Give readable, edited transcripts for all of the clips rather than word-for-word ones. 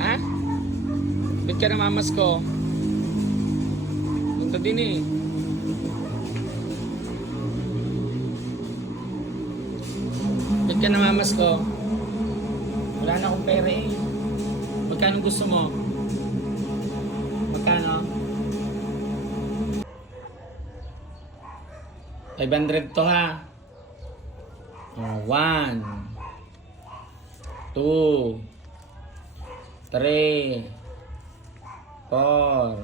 Ha? Ba't ka namamas ko? Punta din eh. Ba't ka namamas ko? Wala na akong pera eh. Magkano gusto mo? Magkano? 500 to ha. 1 2 3 4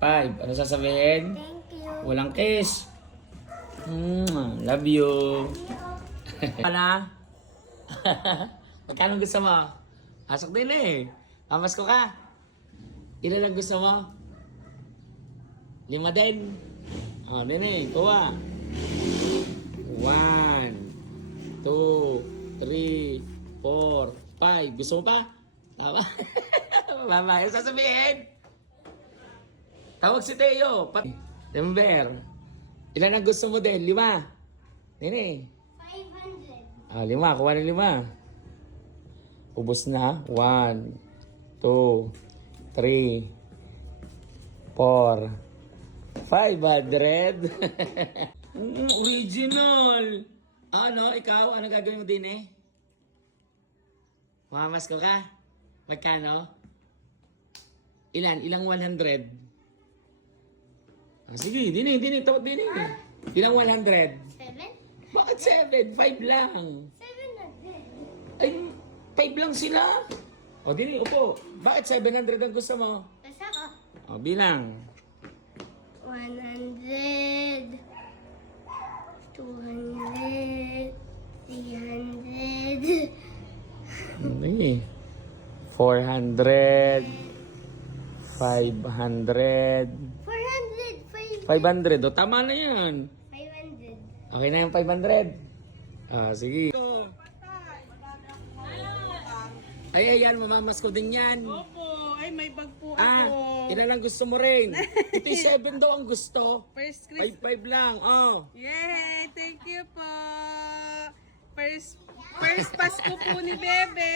5. Ano sasabihin? Thank you. Walang kiss. Love you. Ano? Magkano gusto mo? Asok din eh. Mamas ko ka. Ilan lang gusto mo? 5 din. O, din eh. Kuha. 1 2 3 4 5. Gusto mo pa? Tama? Mama, yung sasabihin? Tawag si Teo. Remember, ilan ang gusto mo din? 5. Nene. 500. 5. Kuha ng 5. Ubus na. 1 2 3 4 500. Original. Ano? Ikaw? Ano gagawin mo din eh? Mamamas ko ka? Magkano? Ilan? Ilang 100? Sige, din eh. Tawag din eh. Ilang 100? 7? Bakit 7? 5 lang. 700. Ay, 5 lang sila. O, din eh. Upo. Bakit 700 ang gusto mo? Basta ko. O, bilang. 100. 200. 300. Ano eh? 400. 500. 400. 500. O, tama na yan. 500. Okay na yung 500. Sige. Ay, ayan. Mamamas ko din yan. Opo, ay may bag po ako. Ilan lang gusto mo rin? Ito yung 7 daw ang gusto. First Christmas. 5 lang. Oh. Yay! Thank you po. First Pasko po ni Bebe.